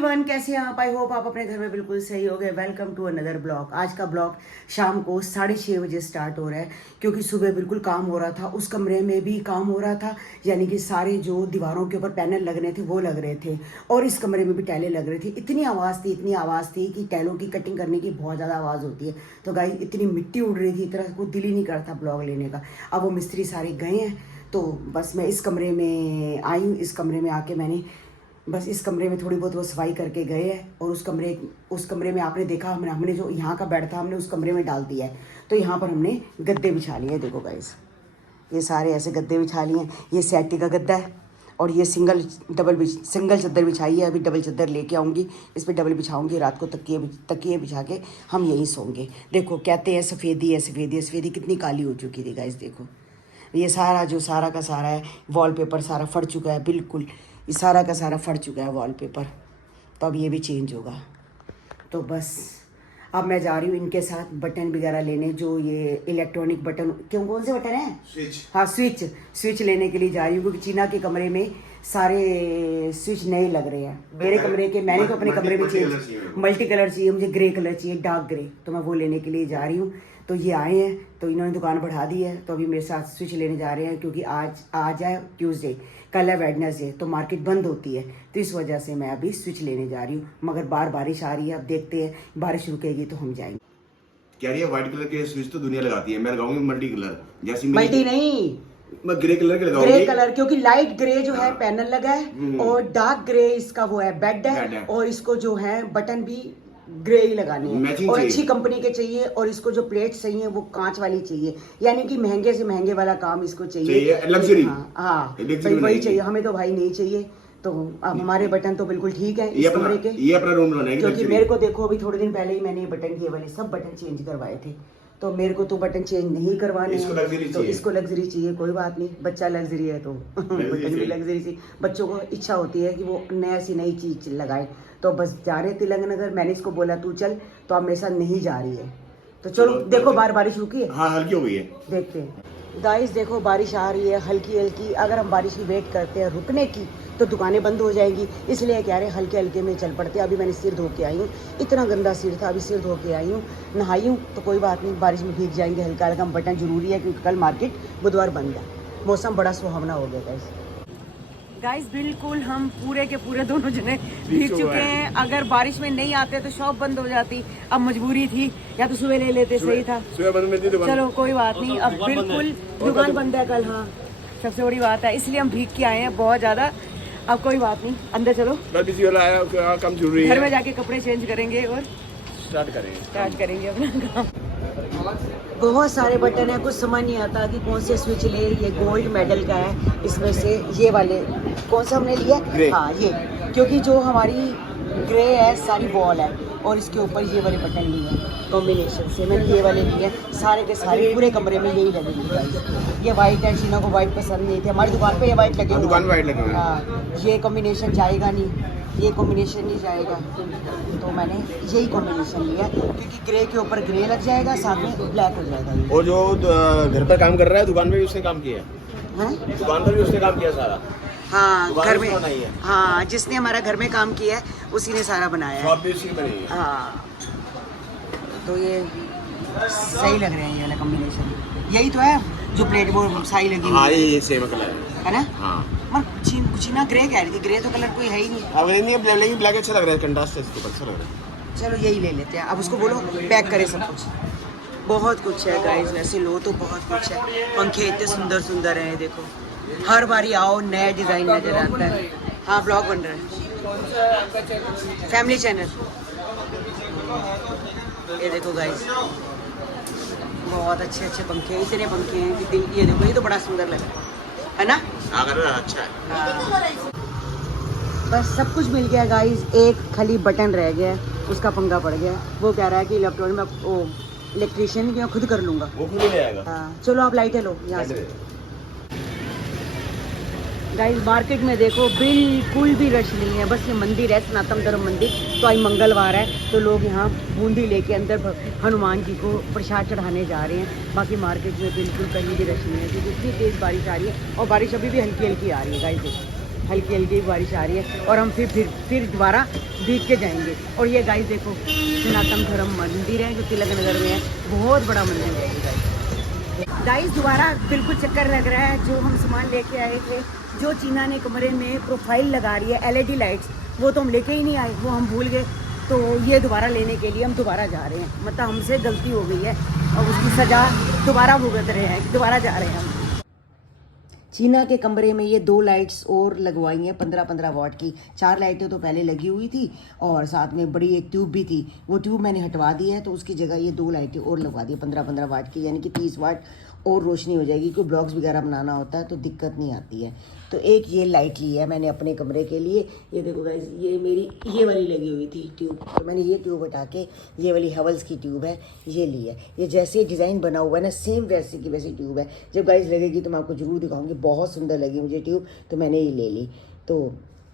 Everyone, कैसे हैं आप? आई होप आप अपने घर में बिल्कुल सही हो गए। Welcome to another blog. आज का ब्लॉग शाम को 6:30 बजे स्टार्ट हो रहा है, क्योंकि सुबह बिल्कुल काम हो रहा था, उस कमरे में भी काम हो रहा था, यानी कि सारे जो दीवारों के ऊपर पैनल लग रहे थे वो लग रहे थे, और इस कमरे में भी टाइलें लग रही थी। इतनी आवाज़ थी कि टाइलों की कटिंग करने की बहुत ज़्यादा आवाज़ होती है। तो गाइस इतनी मिट्टी उड़ रही थी, इतना को दिल ही नहीं करता ब्लॉग लेने का। अब वो मिस्त्री सारे गए हैं, तो बस मैं इस कमरे में आई हूँ। इस कमरे में आके मैंने बस इस कमरे में थोड़ी बहुत वो सफाई करके गए हैं, और उस कमरे में आपने देखा हमने जो यहाँ का बेड था हमने उस कमरे में डाल दिया है। तो यहाँ पर हमने गद्दे बिछा लिए हैं। देखो गाइस, ये सारे ऐसे गद्दे बिछा लिए हैं। ये सेटी का गद्दा है, और ये सिंगल चादर बिछाई है। अभी डबल चादर लेके आऊँगी, इस पर डबल बिछाऊँगी। रात को तकिए बिछा के हम यहीं सोंगे। देखो कहते हैं सफ़ेदी है, सफ़ेदी कितनी काली हो चुकी थी गाइस। देखो ये सारा का सारा है, वॉलपेपर सारा फट चुका है, बिल्कुल ये सारा का सारा फट चुका है वॉलपेपर। तो अब ये भी चेंज होगा। तो बस अब मैं जा रही हूँ इनके साथ बटन वगैरह लेने, जो ये इलेक्ट्रॉनिक बटन, क्यों कौन से बटन है? स्विच लेने के लिए जा रही हूँ, क्योंकि चीना के कमरे में सारे स्विच नए लग रहे हैं। मेरे कमरे के, मैंने तो अपने कमरे में चेंज मल्टी कलर चाहिए, मुझे ग्रे कलर चाहिए, डार्क ग्रे। तो मैं वो लेने के लिए जा रही हूँ। तो ये आए हैं, तो इन्होंने दुकान बढ़ा दी है, तो अभी मेरे साथ स्विच लेने जा रहे हैं, क्योंकि आज है ट्यूसडे, कल है वेडनेसडे, तो मार्केट बंद होती है। तो इस वजह से मैं अभी स्विच लेने जा रही हूँ। मगर बारिश आ रही है, अब देखते हैं बारिश रुकेगी तो हम जाएंगे। कह रही है व्हाइट कलर के स्विच तो दुनिया लगाती है, मैं लगाऊंगी मल्टी कलर। जैसी मल्टी नहीं, मैं ग्रे कलर के लगाऊंगी। ग्रे कलर, क्योंकि लाइट ग्रे जो है पैनल लगा है, और डार्क ग्रे इसका वो है बेड है, और इसको जो है बटन भी ग्रे ही लगाने हैं, और अच्छी कंपनी के चाहिए। और इसको जो प्लेट्स चाहिए वो कांच वाली चाहिए, यानी कि महंगे से महंगे वाला काम इसको चाहिए, लग्जरी। हाँ वही चाहिए, हमें तो भाई नहीं चाहिए। तो अब हमारे बटन तो बिल्कुल ठीक है इस कमरे के, ये अपना रूम बनाएंगे। क्योंकि मेरे को देखो अभी थोड़े दिन पहले ही मैंने ये बटन, ये वाले सब बटन चेंज करवाए थे, तो मेरे को तो बटन चेंज नहीं करवाने हैं। तो इसको लग्जरी चाहिए, कोई बात नहीं, बच्चा लग्जरी है तो बटन भी लग्जरी सी। बच्चों को इच्छा होती है कि वो नई चीज लगाए। तो बस जा रहे तिलक नगर, मैंने इसको बोला तू चल, तो अब मेरे साथ नहीं जा रही है। तो चलो देखो बारिश रुकी है, हाँ हल्की हो गई है, देखते हैं। गाइस देखो बारिश आ रही है हल्की हल्की। अगर हम बारिश की वेट करते हैं रुकने की तो दुकानें बंद हो जाएंगी, इसलिए कह रहे हैं हल्के हल्के में चल पड़ते हैं। अभी मैंने सिर धो के आई हूँ, इतना गंदा सिर था, अभी सिर धो के आई हूँ, नहाई हूँ, तो कोई बात नहीं, बारिश में भीग जाएंगे हल्का हल्का। बटन जरूरी है क्योंकि कल मार्केट बुधवार बंद है। मौसम बड़ा सुहावना हो गया गाइस बिल्कुल हम पूरे के पूरे दोनों जने भीग चुके हैं। अगर बारिश में नहीं आते तो शॉप बंद हो जाती, अब मजबूरी थी, या तो सुबह ले लेते, सही था। चलो कोई बात नहीं, अब बिल्कुल दुकान बंद है कल। हाँ सबसे बड़ी बात है, इसलिए हम भीग के आए हैं बहुत ज्यादा। अब कोई बात नहीं, अंदर चलो, घर में जाके कपड़े चेंज करेंगे और स्टार्ट करेंगे अपना काम। बहुत सारे बटन है, कुछ समझ नहीं आता कि कौन से स्विच ले। ये गोल्ड मेडल का है, इसमें से ये वाले कौन सा हमने लिया? हाँ ये, क्योंकि जो हमारी ग्रे है सारी वॉल है, और इसके ऊपर ये वाले बटन लिए हैं कॉम्बिनेशन से, मैंने ये वाले लिए हैं। सारे के सारे पूरे कमरे में यही लगेंगे। ये वाइट है, शीना को वाइट पसंद नहीं थे, हमारी दुकान पे ये वाइट लगे, दुकान वाइट लगे। हाँ ये कॉम्बिनेशन जाएगा नहीं, ये कॉम्बिनेशन नहीं जाएगा, तो मैंने यही कॉम्बिनेशन लिया, क्योंकि ग्रे के ऊपर ग्रे लग जाएगा, साथ में ब्लैक हो जाएगा। और जो घर पर काम कर रहा है दुकान में भी उसने काम किया है, दुकान पर भी उसने काम किया सारा। हाँ घर में, हाँ जिसने हमारा घर में काम किया है उसी ने सारा बनाया है। हाँ तो ये सही लग रहे हैं, ये वाला कॉम्बिनेशन यही तो है जो प्लेट बोर्ड साई लगी हुई है। ये सेम कलर है ना? हाँ चीना ग्रे कह रही थी, ग्रे तो कलर कोई है ही नहीं। अब ब्लैक अच्छा लग रहा है, कंट्रास्ट है इसके ऊपर अच्छा लग रहा है। चलो यही ले लेते हैं। अब उसको बोलो पैक करे सब कुछ, बहुत कुछ है गाइस, वैसे लो तो बहुत कुछ है। पंखे इतने सुंदर सुंदर हैं, देखो हर बारी आओ नया डिजाइन नजर आता है। हाँ ब्लॉग बन रहा है, फैमिली चैनल। ये देखो गाइस बहुत अच्छे अच्छे पंखे हैं, इतने पंखे हैं कि दिल, ये देखो ये तो बड़ा सुंदर लग रहा है ना? अच्छा है। हाँ। बस सब कुछ मिल गया गाइस, एक खाली बटन रह गया, उसका पंगा पड़ गया। वो कह रहा है कि इलेक्ट्रॉनिक में वो इलेक्ट्रीशियन मैं खुद कर लूँगा, वो खुद ले आएगा। हाँ चलो आप लाइटें लो यहाँ से। गाइस मार्केट में देखो बिल्कुल भी रश नहीं है, बस ये मंदिर है सनातन धर्म मंदिर, तो आज मंगलवार है तो लोग यहाँ बूंदी लेके अंदर हनुमान जी को प्रसाद चढ़ाने जा रहे हैं। बाकी मार्केट में बिल्कुल कहीं भी रश नहीं है, क्योंकि इतनी तेज़ बारिश आ रही है, और बारिश अभी भी हल्की हल्की आ रही है गाइस। हल्की हल्की बारिश आ रही है और हम फिर दोबारा भीग के जाएंगे। और ये गाइस देखो सनातन धर्म मंदिर है जो तिलक नगर में है, बहुत बड़ा मंदिर है गाइस। दोबारा बिल्कुल चक्कर लग रहा है। जो हम सामान लेके आए थे, जो चीना ने कमरे में प्रोफाइल लगा रही है LED लाइट्स, वो तो हम लेके ही नहीं आए, वो हम भूल गए। तो ये दोबारा लेने के लिए हम दोबारा जा रहे हैं, मतलब हमसे गलती हो गई है और उसकी सज़ा दोबारा भुगत रहे हैं, दोबारा जा रहे हैं हम। चीना के कमरे में ये 2 लाइट्स और लगवाई हैं 15-15 वाट की। 4 लाइटें तो पहले लगी हुई थी और साथ में बड़ी एक ट्यूब भी थी, वो ट्यूब मैंने हटवा दी है, तो उसकी जगह ये 2 लाइटें और लगवा दी 15-15 वाट की, यानी कि 30 वाट और रोशनी हो जाएगी। कोई ब्लॉग्स वगैरह बनाना होता है तो दिक्कत नहीं आती है। तो एक ये लाइट ली है मैंने अपने कमरे के लिए। ये देखो गाइस, ये मेरी ये वाली लगी हुई थी ट्यूब, तो मैंने ये ट्यूब हटा के ये वाली हेवल्स की ट्यूब है ये ली है। ये जैसे डिज़ाइन बना हुआ है ना, सेम वैसे की वैसी ट्यूब है। जब गाइस लगेगी तो मैं आपको ज़रूर दिखाऊंगी, बहुत सुंदर लगी मुझे ट्यूब, तो मैंने ये ले ली। तो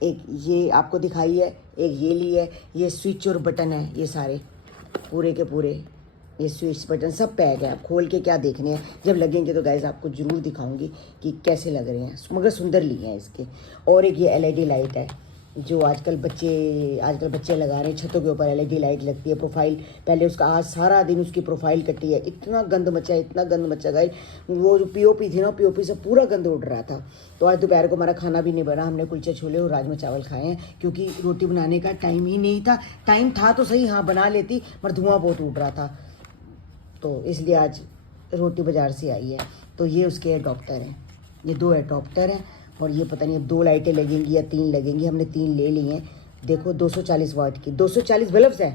एक ये आपको दिखाई है, एक ये ली है। ये स्विच और बटन है, ये सारे पूरे के पूरे ये स्विच बटन सब पैक है। आप खोल के क्या देखने हैं, जब लगेंगे तो गाइस आपको ज़रूर दिखाऊंगी कि कैसे लग रहे हैं, मगर सुंदर लिए हैं इसके। और एक ये LED लाइट है जो आजकल बच्चे लगा रहे हैं, छतों के ऊपर LED लाइट लगती है। प्रोफाइल पहले उसका आज सारा दिन उसकी प्रोफाइल कटी है, इतना गंद मचा गाइस। वो जो POP थी ना, POP से पूरा गंद उड़ रहा था। तो आज दोपहर को हमारा खाना भी नहीं बना, हमने कुलचे छोले और राजमा चावल खाए हैं, क्योंकि रोटी बनाने का टाइम ही नहीं था। टाइम था तो सही, हाँ बना लेती, पर धुआं बहुत उठ रहा था, तो इसलिए आज रोटी बाज़ार से आई है। तो ये उसके अडॉप्टर हैं, ये 2 अडॉप्टर हैं। और ये पता नहीं अब 2 लाइटें लगेंगी या 3 लगेंगी, हमने 3 ले ली हैं। देखो 240 वाट की 240 बल्ब्स है,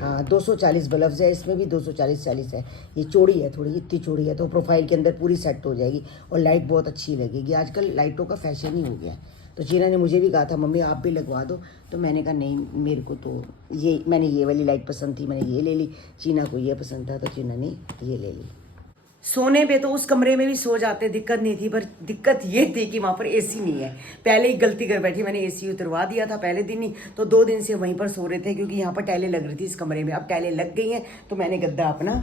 हाँ 240 बल्ब्स है, इसमें भी 240 है। ये चौड़ी है थोड़ी, इतनी चौड़ी है, तो प्रोफाइल के अंदर पूरी सेट हो जाएगी और लाइट बहुत अच्छी लगेगी। आजकल लाइटों का फैशन ही हो गया है। तो चीना ने मुझे भी कहा था मम्मी आप भी लगवा दो, तो मैंने कहा नहीं मेरे को तो मैंने ये वाली लाइट पसंद थी, मैंने ये ले ली। चीना को ये पसंद था तो चीना ने ये ले ली। सोने पे तो उस कमरे में भी सो जाते, दिक्कत नहीं थी, पर दिक्कत ये थी कि वहाँ पर AC नहीं है। पहले ही गलती कर बैठी, मैंने AC उतरवा दिया था पहले दिन ही, तो 2 दिन से वहीं पर सो रहे थे, क्योंकि यहाँ पर टाइलें लग रही थी इस कमरे में। अब टाइलें लग गई हैं तो मैंने गद्दा अपना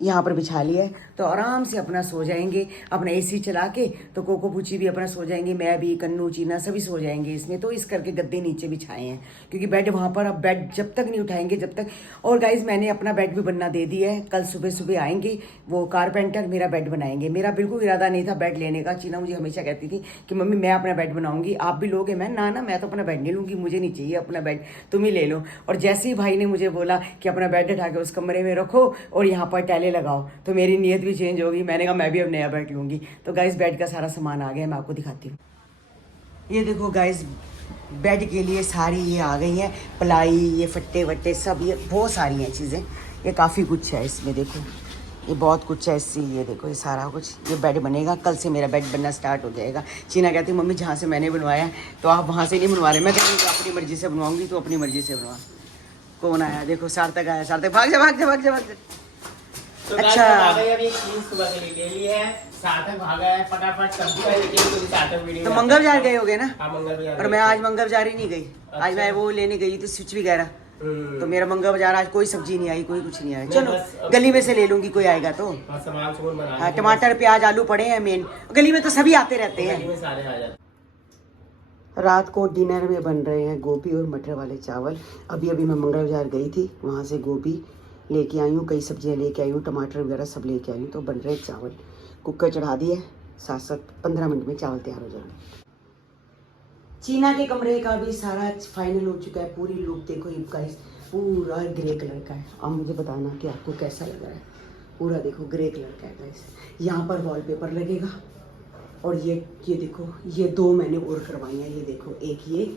यहाँ पर बिछा लिया है, तो आराम से अपना सो जाएंगे, अपना AC चला के। तो कोको पूची भी अपना सो जाएंगे, मैं भी, कन्नू, चीना सभी सो जाएंगे इसमें। तो इस करके गद्दे नीचे बिछाए हैं, क्योंकि बेड वहाँ पर अब बेड जब तक नहीं उठाएंगे जब तक। और गाइज मैंने अपना बेड भी बनना दे दिया है, कल सुबह आएंगे वो कारपेंटर, मेरा बेड बनाएंगे। मेरा बिल्कुल इरादा नहीं था बेड लेने का। चीना मुझे हमेशा कहती थी कि मम्मी मैं अपना बेड बनाऊंगी, आप भी लोगे? मैं ना मैं तो अपना बेड नहीं लूँगी, मुझे नहीं चाहिए अपना बेड, तुम ही ले लो। और जैसे ही भाई ने मुझे बोला कि अपना बेड उठा के उस कमरे में रखो और यहाँ पर टाइलें लगाओ, तो मेरी नीयत भी चेंज होगी। मैंने कहा मैं भी अब नया बेड लूँगी। तो गाइस बेड का सारा सामान आ गया, मैं आपको दिखाती हूँ। ये देखो गाइस, बेड के लिए सारी ये आ गई हैं, प्लाई, ये फट्टे वट्टे सब, ये बहुत सारी हैं चीज़ें, ये काफ़ी कुछ है इसमें। देखो ये बहुत कुछ है इससे, ये देखो ये सारा कुछ, ये बेड बनेगा। कल से मेरा बेड बनना स्टार्ट हो जाएगा। चीना कहती मम्मी जहाँ से मैंने बनवाया तो आप वहाँ से नहीं बनवा रहे। मैं कहती अपनी मर्जी से बनवाऊँगी, तो अपनी मर्जी से बनवा। कौन आया? देखो सार्थक आया। सार्थक भाग जा। तो अच्छा अभी सुबह से ले ली है, सार्थक भागा है फटाफट सब्जी का लेके, तो सार्थक वीडियो तो मंगल बाजार गए होगे ना? हाँ मंगल बाजार। और मैं आज मंगल बाजार ही नहीं गई। आज मैं वो लेने गई थी स्विच वगैरह, तो मेरा मंगल बाजार आज कोई सब्जी नहीं आई, कोई कुछ नहीं आया। चलो गली में से ले लूंगी, कोई आएगा तो। सामान सुमान बना, हाँ टमाटर प्याज आलू पड़े हैं मेन, गली में तो सभी आते रहते हैं। सारे आ जाते। रात को डिनर में बन रहे हैं गोभी और मटर वाले चावल। अभी मैं मंगल बाजार गई थी, वहाँ से गोभी लेके आई हूँ, कई सब्जियाँ लेके आई हूँ, टमाटर वगैरह सब लेके आई हूँ। तो बन रहे चावल, कुकर चढ़ा दिए, 7-15 मिनट में चावल तैयार हो जाएंगे। चीना के कमरे का भी सारा फाइनल हो चुका है। पूरी लुक देखो ये गाइस, पूरा ग्रे कलर का है। अब मुझे बताना कि आपको कैसा लग रहा है। पूरा देखो ग्रे कलर का है गाइस। यहाँ पर वॉलपेपर लगेगा और ये देखो, ये 2 मैंने और करवाई हैं। ये देखो एक ये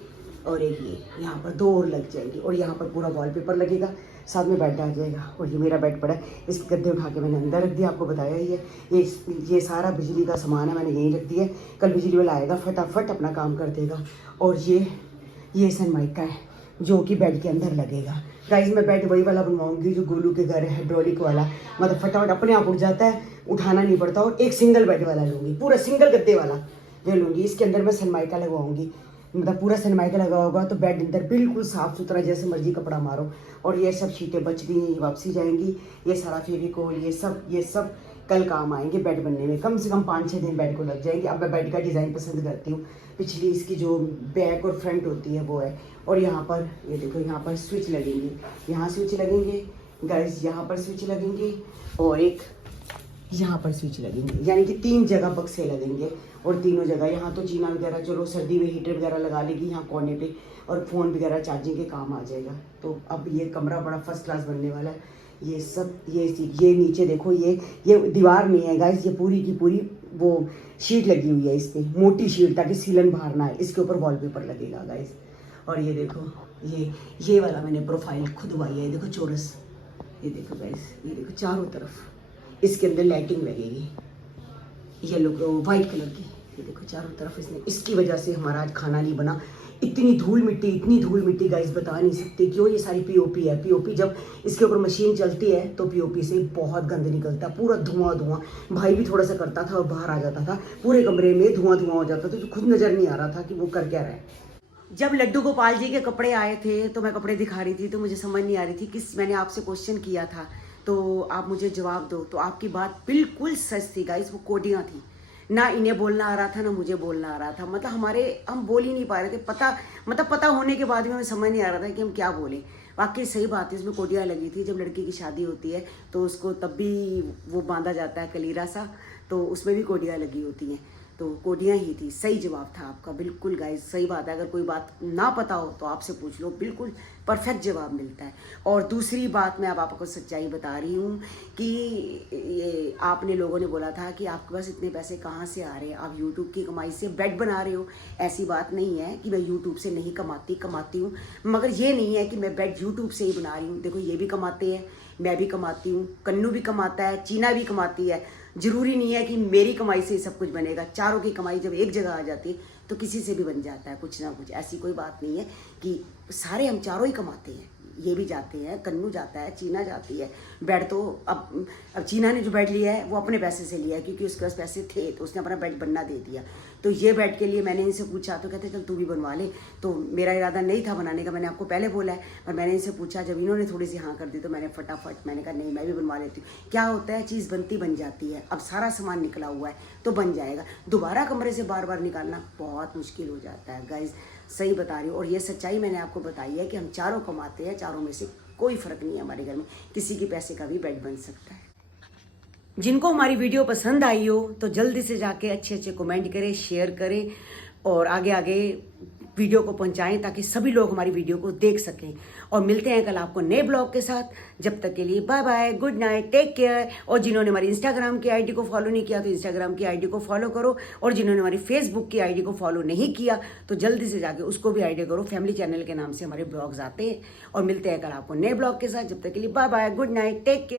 और एक ये, यहाँ पर 2 और लग जाएंगी। और यहाँ पर पूरा वॉलपेपर लगेगा, साथ में बेड आ जाएगा। और ये मेरा बेड पड़ा है, इस गद्दे उठा के मैंने अंदर रख दिया, आपको बताया ही है। ये सारा बिजली का सामान है, मैंने यहीं रख दिया है। कल बिजली वाला आएगा, फटाफट अपना काम कर देगा। और ये सनमाइका है जो कि बेड के अंदर लगेगा। गाइस मैं बेड वही वाला बनवाऊंगी जो गोलू के घर है, हाइड्रोलिक वाला, मतलब फटाफट अपने आप उठ जाता है, उठाना नहीं पड़ता। और एक सिंगल बेड वाला लूँगी, पूरा सिंगल गद्दे वाला जो लूँगी। इसके अंदर मैं सनमाइका लगवाऊंगी, मतलब पूरा सनमाइका लगा होगा तो बेड अंदर बिल्कुल साफ़ सुथरा, जैसे मर्जी कपड़ा मारो। और ये सब शीटें बच गई हैं, ये वापसी जाएंगी। ये सारा फेविकोल ये सब कल काम आएंगे बेड बनने में। कम से कम 5-6 दिन बेड को लग जाएंगे। अब मैं बेड का डिज़ाइन पसंद करती हूँ। पिछली इसकी जो बैक और फ्रंट होती है वो है। और यहाँ पर ये देखो, यहाँ पर स्विच लगेंगे, यहाँ स्विच लगेंगे गाइस, यहाँ पर स्विच लगेंगे और एक यहाँ पर स्विच लगेंगे, यानी कि 3 जगह बक्से लगेंगे। और तीनों जगह यहाँ तो जीना वगैरह चलो सर्दी में हीटर वगैरह लगा लेगी यहाँ कोने पे, और फ़ोन वगैरह चार्जिंग के काम आ जाएगा। तो अब ये कमरा बड़ा फर्स्ट क्लास बनने वाला है। ये सब ये नीचे देखो, ये दीवार नहीं है गाइस, ये पूरी की पूरी वो शीट लगी हुई है इस पर, मोटी शीट, ताकि सीलन बाहर ना है। इसके ऊपर वॉलपेपर लगेगा गाइस। और ये देखो, ये वाला मैंने प्रोफाइल खुदवाई है, देखो चौरस, ये देखो गाइस, ये देखो चारों तरफ इसके अंदर लाइटिंग लगेगी येलो वाइट कलर की। ये देखो चारों तरफ इसने, इसकी वजह से हमारा आज खाना नहीं बना। इतनी धूल मिट्टी गाइस, बता नहीं सकते क्यों। ये सारी पीओपी है। पीओपी जब इसके ऊपर मशीन चलती है तो पीओपी से बहुत गंद निकलता है, पूरा धुआं। भाई भी थोड़ा सा करता था और बाहर आ जाता था, पूरे कमरे में धुआं हो जाता था, तो खुद नज़र नहीं आ रहा था कि वो कर क्या रहा है। जब लड्डू गोपाल जी के कपड़े आए थे तो मैं कपड़े दिखा रही थी, तो मुझे समझ नहीं आ रही थी कि मैंने आपसे क्वेश्चन किया था तो आप मुझे जवाब दो। तो आपकी बात बिल्कुल सच थी गाइस, वो कोडियाँ थी। ना इन्हें बोलना आ रहा था ना मुझे बोलना आ रहा था, मतलब हम बोल ही नहीं पा रहे थे। पता होने के बाद में हमें समझ नहीं आ रहा था कि हम क्या बोलें। वाकई सही बात है, इसमें कोडियाँ लगी थी। जब लड़की की शादी होती है तो उसको तब भी वो बांधा जाता है कलीरा सा, तो उसमें भी कोडियाँ लगी होती हैं। तो कोडियाँ ही थी। सही जवाब था आपका, बिल्कुल गाइस सही बात है। अगर कोई बात ना पता हो तो आपसे पूछ लो, बिल्कुल परफेक्ट जवाब मिलता है। और दूसरी बात मैं अब आपको सच्चाई बता रही हूँ कि ये आपने लोगों ने बोला था कि आपके पास इतने पैसे कहाँ से आ रहे हैं, आप यूट्यूब की कमाई से बेड बना रहे हो। ऐसी बात नहीं है कि मैं यूट्यूब से नहीं कमाती हूँ, मगर ये नहीं है कि मैं बेड यूट्यूब से ही बना रही हूँ। देखो ये भी कमाते हैं, मैं भी कमाती हूँ, कन्नू भी कमाता है, चीना भी कमाती है। ज़रूरी नहीं है कि मेरी कमाई से ही सब कुछ बनेगा। चारों की कमाई जब एक जगह आ जाती है तो किसी से भी बन जाता है कुछ ना कुछ। ऐसी कोई बात नहीं है कि सारे हम चारों ही कमाते हैं। ये भी जाते हैं, कन्नू जाता है, चीना जाती है। बेड तो अब चीना ने जो बेड लिया है वो अपने पैसे से लिया है, क्योंकि उसके पास पैसे थे तो उसने अपना बेड बनना दे दिया। तो ये बेड के लिए मैंने इनसे पूछा तो कहते चल तू भी बनवा ले। तो मेरा इरादा नहीं था बनाने का, मैंने आपको पहले बोला है, पर मैंने इनसे पूछा। जब इन्होंने थोड़ी सी हाँ कर दी तो मैंने फटाफट मैंने कहा नहीं मैं भी बनवा लेती हूँ। क्या होता है, चीज़ बनती बन जाती है। अब सारा सामान निकला हुआ है तो बन जाएगा। दोबारा कमरे से बार बार निकालना बहुत मुश्किल हो जाता है गाइज, सही बता रही हूँ। और ये सच्चाई मैंने आपको बताई है कि हम चारों कमाते हैं, चारों में से कोई फ़र्क नहीं है हमारे घर में, किसी के पैसे का भी बेड बन सकता है। जिनको हमारी वीडियो पसंद आई हो तो जल्दी से जाके अच्छे कमेंट करें, शेयर करें और आगे वीडियो को पहुंचाएं ताकि सभी लोग हमारी वीडियो को देख सकें। और मिलते हैं कल आपको नए ब्लॉग के साथ। जब तक के लिए bye bye, good night, take care. और जिन्होंने हमारी इंस्टाग्राम की आईडी को फॉलो नहीं किया तो इंस्टाग्राम की आईडी को फॉलो करो, और जिन्होंने हमारी फेसबुक की आईडी को फॉलो नहीं किया तो जल्दी से जाके उसको भी आईडी करो। फैमिली चैनल के नाम से हमारे ब्लॉग्स आते हैं। और मिलते हैं कल आपको नए ब्लॉग के साथ। जब तक के लिए bye bye, good night, take care.